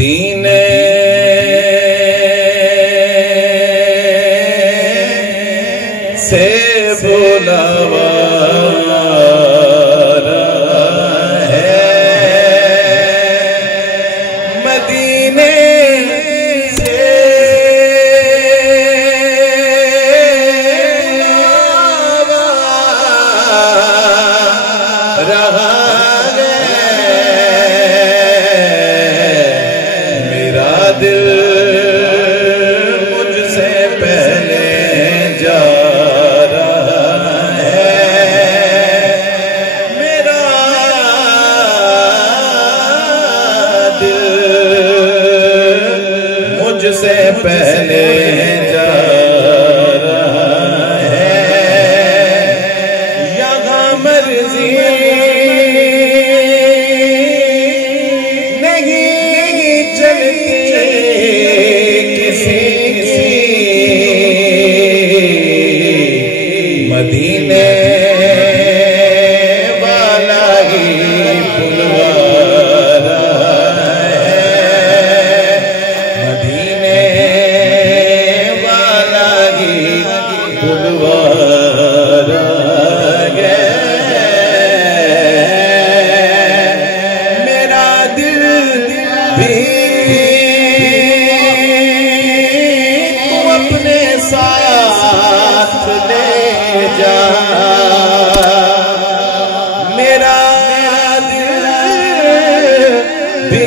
मदीने से बुलावा है, मदीने से रहा दिल मुझसे पहले जा रहा है, मेरा दिल मुझसे पहले जा रहा है। यहाँ मर्जी नहीं चलती मदीने वाला ही बुलवारा है, मदीने वाला ही बुलवारा है। मेरा दिल भी तू अपने साथ ले जा, मेरा दिल भी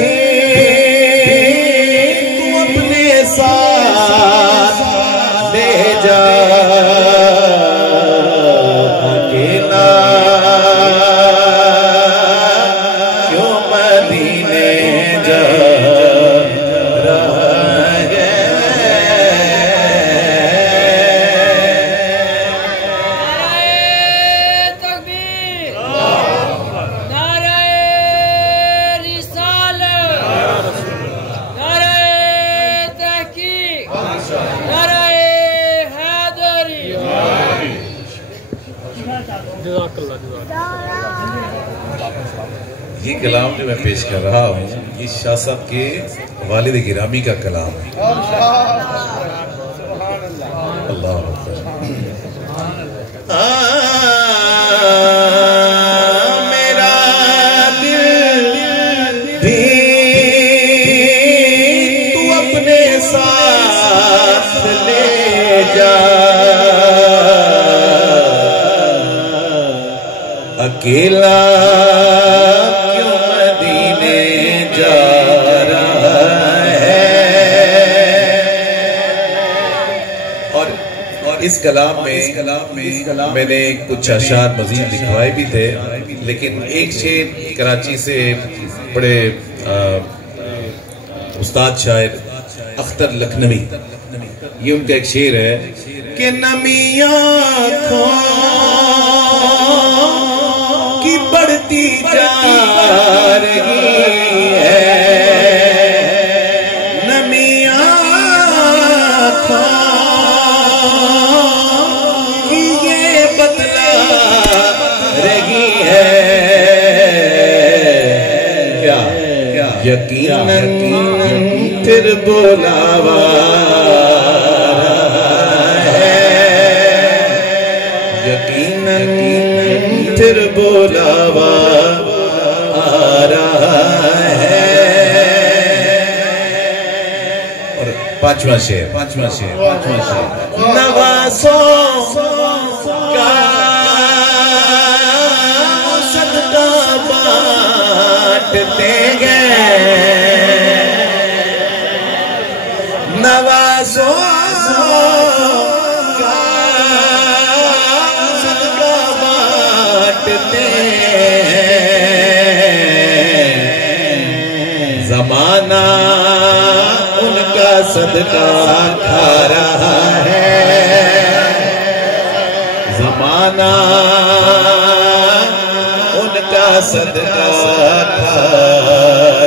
तू अपने साथ ले जा। अकेला क्यों मदीने जा रहा है। ये कलाम जो मैं पेश कर रहा हूँ ये शाह साहब के वालिद गिरामी का कलाम है। अल्लाह मेरा दिल भी तू अपने साथ ले जा, अकेला क्यों मदीने जा रहा है। और इस कलाम में मैंने कुछ अशार मजीद लिखवाए भी थे, लेकिन एक शेर कराची से बड़े उस्ताद शायर अख्तर लखनवी, ये उनका एक शेर है कि नमियां की बढ़ती जा रही है, नमियां की ये बतला रही है। क्या यकीनन फिर बुलावा फिर बुलावा आ रहा है। और पांचवा शेर नवासों का सदका बांटते हैं, नवासों ज़माना उनका सदका खा रहा है, ज़माना उनका सदका खा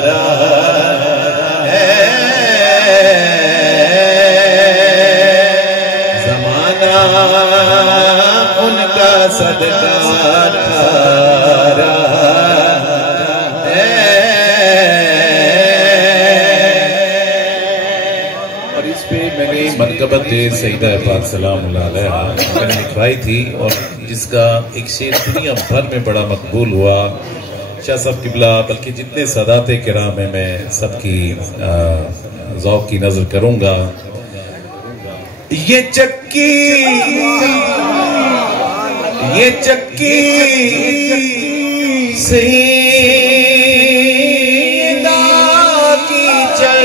रहा है, ज़माना उनका सदका खा रहा है। मनकबत सईदा पाक सलाम अलैहा मैंने लिखवाई थी और जिसका एक शेर दुनिया भर में बड़ा मकबूल हुआ। शाह साहब किबला बल्कि जितने सादात किराम में मैं सबकी ज़ौक़ की नजर करूंगा। ये चक्की सईदा की चल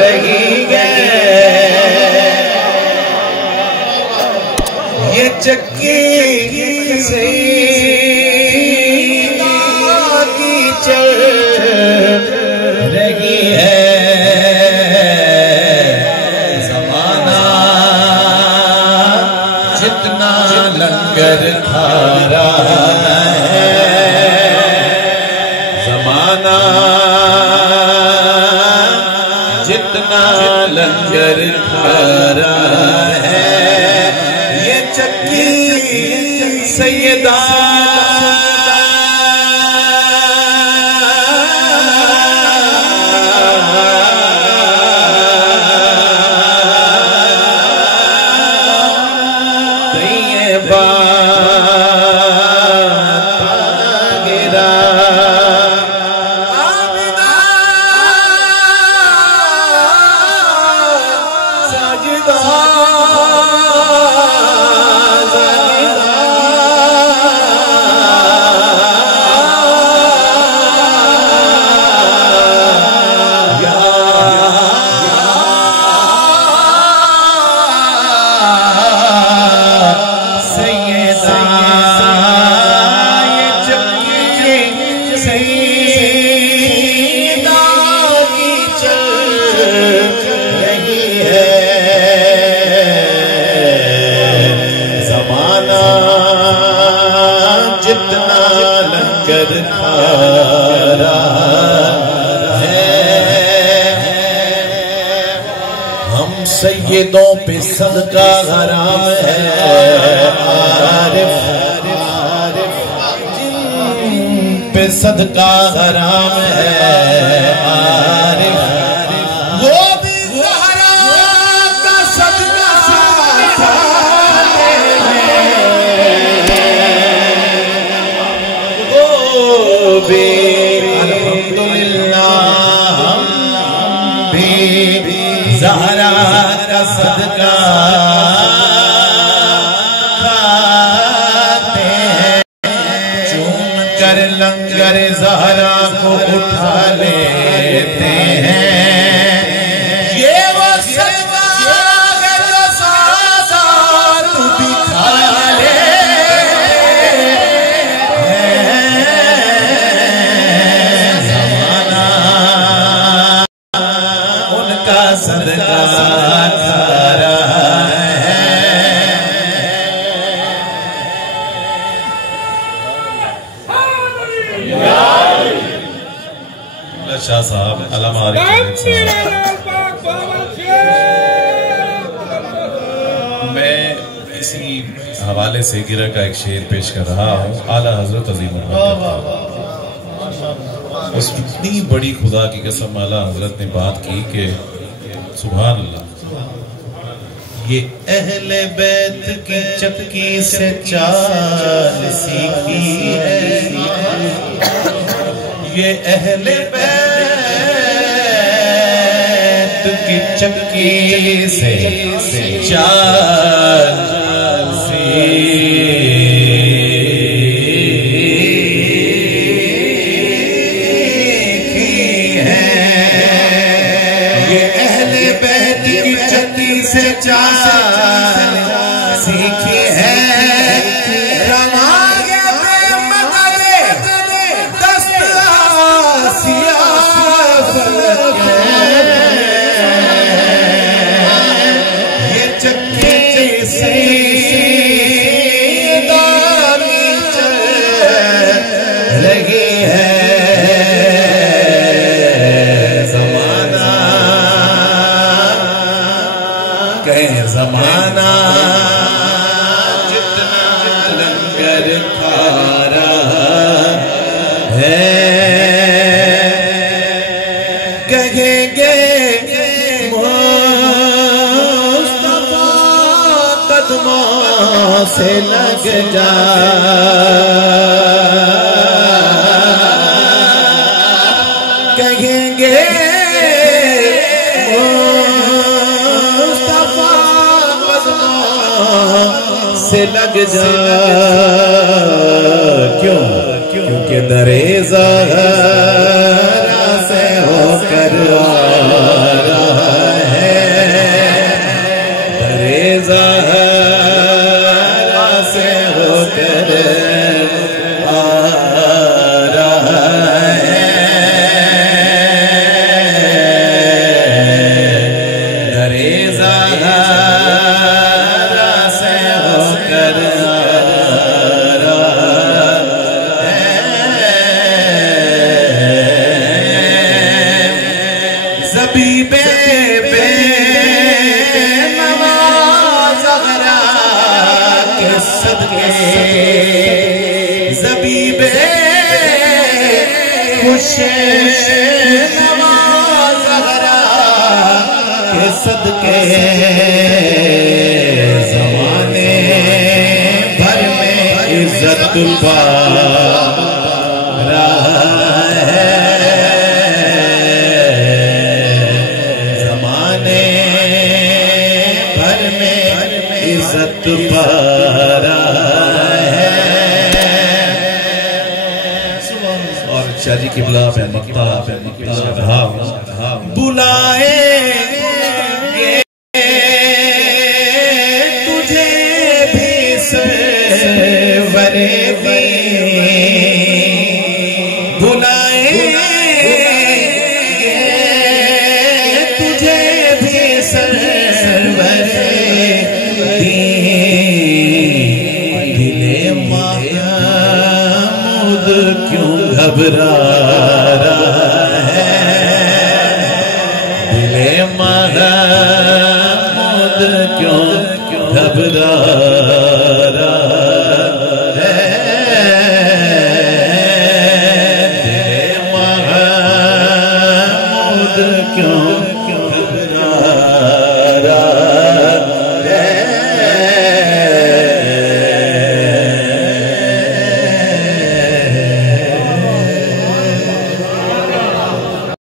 रही है, ये चक्की सईदा की चल रही है। ज़माना जितना लंगर खा रहा है, ज़माना जितना लंगर खा रहा है, ये चक्की सैयदा सैयदों पे सदका हराम है, जिन पे सदका हराम है, वो भी ज़हरा का सदका खाते हैं, वो भी अल्हम्दुलिल्लाह हम भी ज़हरा का सदका खाते हैं, चूम कर लंगर ज़हरा को उठा लेते हैं। ये वो सदका है जो साथ भी खा लेते हैं। ज़माना उनका सदका शाह साहब मैं इसी हवाले से गिरा का एक शेर पेश कर रहा हूँ। आला हजरत अजीम उस इतनी बड़ी खुदा की कसम आला हजरत ने बात की कि सुभान अल्लाह। ये अहले बैत की चक्की से चाल सीखी है, ये अहले बैत की चक्की से चाल सीखी है, ये अहले बैत की चक्की से चाल सीखी है। ज़माना जितना लंगर खा रहा है, कहेंगे से लग जा, कहेंगे मुस्तफा से लग जा। क्यों? क्योंकि दरे ज़हरा से होकर आ रहा है, दरे ज़हरा से होकर आ रहा है, दरे ज़हरा से होकर ज़बीबे पे नवाज़ ज़हरा के सदके, ज़बीबे खुश नवाज़ ज़हरा के सदके, ज़माने भर में इज्जत पा रहा है, इज्जत पा रहा है। और शादी की बुला पे मक्ता बुलाएंगे तुझे भी सरवरे भी, बुलाएंगे तुझे भी सरवरे महमूद क्यों घबरा रहा है, दिले महमूद क्यों घबरा रहा है, दिले महमूद क्यों